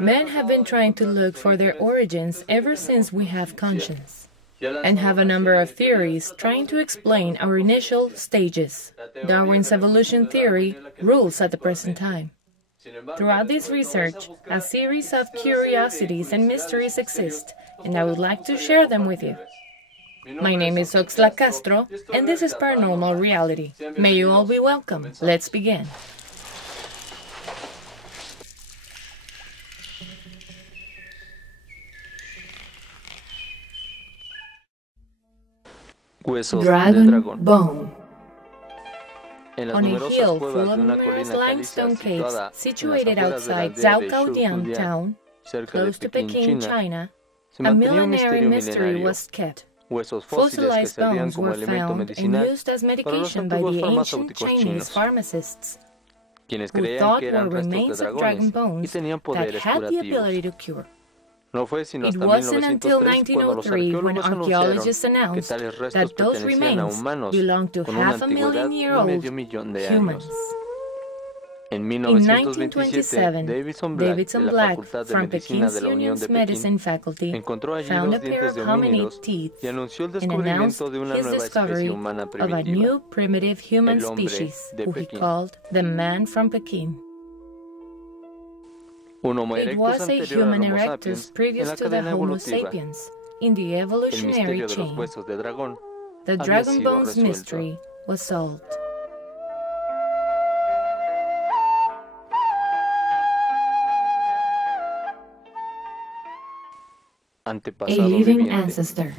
Men have been trying to look for their origins ever since we have conscience, and have a number of theories trying to explain our initial stages. Darwin's evolution theory rules at the present time. Throughout this research, a series of curiosities and mysteries exist, and I would like to share them with you. My name is Oxlack Castro, and this is Paranormal Reality. May you all be welcome. Let's begin. Dragon Bone. On a hill full of numerous limestone caves situated outside Zhaocaodian town, close to Peking, China, a millenary mystery was kept. Fossilized bones were found and used as medication by the ancient Chinese pharmacists, who thought were remains of dragon bones that had the ability to cure. It wasn't until 1903 when archaeologists announced that those remains belonged to 500,000-year-old humans. In 1927, Davidson Black from Peking's Union's medicine faculty found a pair of hominid teeth and announced his discovery of a new primitive human species, who he called the man from Peking. It was a human erectus previous to the Homo sapiens in the evolutionary chain. The dragon bones mystery was solved. A living ancestor.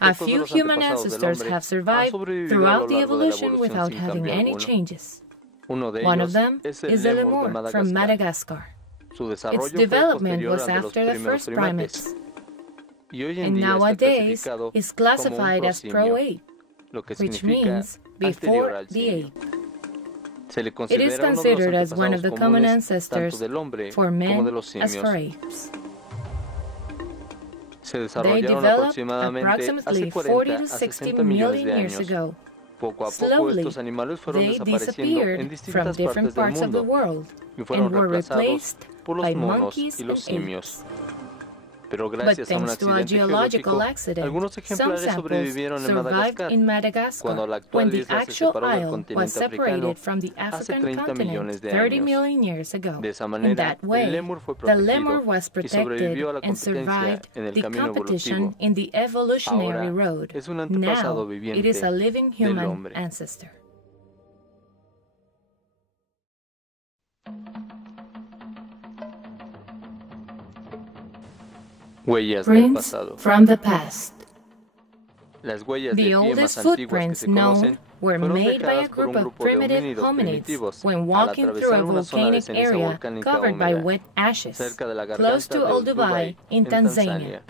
A few human ancestors have survived throughout the evolution without having any changes. One of them is the lemur from Madagascar. Its development was after the first primates, and nowadays is classified as Pro-ape, which means before the ape. It is considered as one of the common ancestors for men as for apes. They developed approximately 40 to 60 million years ago. Slowly, they disappeared from different parts of the world and were replaced by monkeys and apes. But thanks to a geological accident, some samples survived in Madagascar when the actual isle was separated from the African continent 30 million years ago. In that way, the lemur was protected and survived the competition in the evolutionary road. Now, it is a living human ancestor. Prints from the past. The oldest footprints known were made by a group of primitive hominids when walking through a volcanic area covered by wet ashes, close to Old Dubai in Tanzania.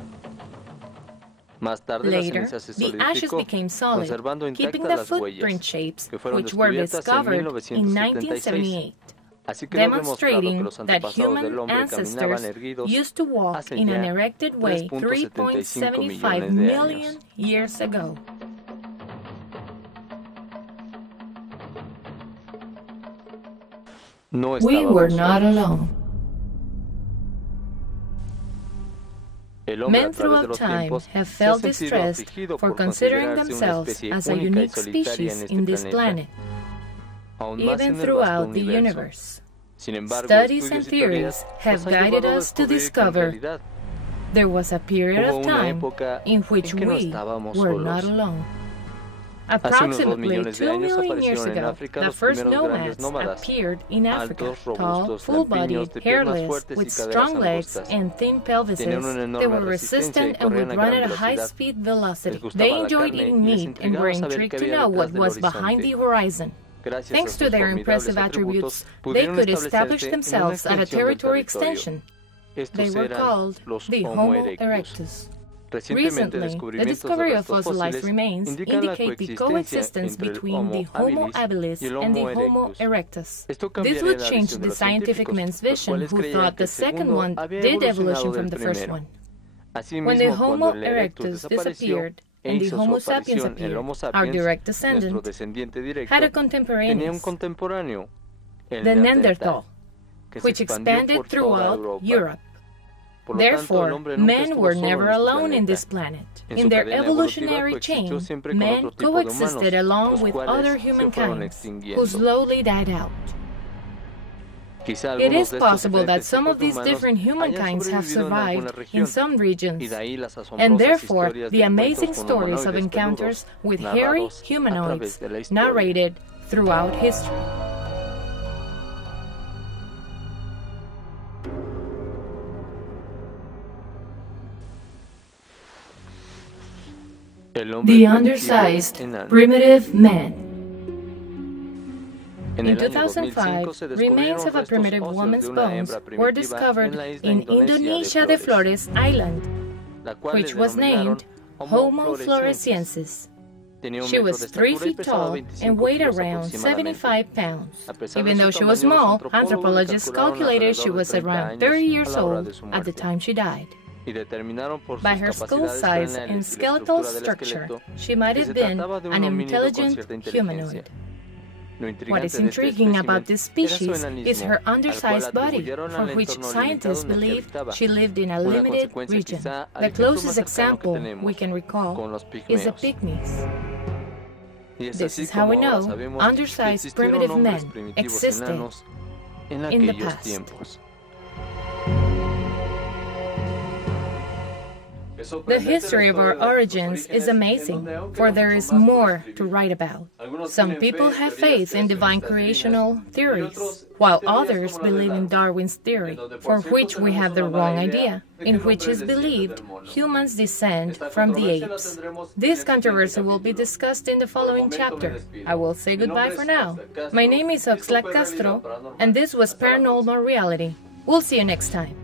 Later, the ashes became solid, keeping the footprint shapes which were discovered in 1978. Demonstrating that human ancestors used to walk in an erected way 3.75 million years ago. We were not alone. Men throughout time have felt distressed for considering themselves as a unique species in this planet, even throughout the universe. Studies and theories have guided us to discover there was a period of time in which we were not alone. Approximately 2 million years ago, the first nomads appeared in Africa, tall, full-bodied, hairless, with strong legs and thin pelvises. They were resistant and would run at a high-speed velocity. They enjoyed eating meat and were intrigued to know what was behind the horizon. Thanks to their impressive attributes, they could establish themselves at a territory extension. They were called the Homo erectus. Recently, the discovery of fossilized remains indicate the coexistence between the Homo habilis and the Homo erectus. This would change the scientific man's vision, who thought the second one did evolution from the first one. When the Homo erectus disappeared, and the Homo sapiens appeared, our direct descendant had a contemporaneous, the Neanderthal. which expanded throughout Europe. Therefore, men were never alone in this planet. In their evolutionary chain, men coexisted along with other humankinds, who slowly died out. It is possible that some of these different humankinds have survived in some regions, and therefore the amazing stories of encounters with hairy humanoids narrated throughout history. The undersized primitive man. In 2005, remains of a primitive woman's bones were discovered in Indonesia de Flores Island, which was named Homo floresiensis. She was 3 feet tall and weighed around 75 pounds. Even though she was small, anthropologists calculated she was around 30 years old at the time she died. By her skull size and skeletal structure, she might have been an intelligent humanoid. What is intriguing about this species is her undersized body, for which scientists believe she lived in a limited region. The closest example we can recall is the pygmies. This is how we know undersized primitive men existed in the past. The history of our origins is amazing, for there is more to write about. Some people have faith in divine creational theories, while others believe in Darwin's theory, for which we have the wrong idea, in which is believed humans descend from the apes. This controversy will be discussed in the following chapter. I will say goodbye for now. My name is Oxlack Castro, and this was Paranormal Reality. We'll see you next time.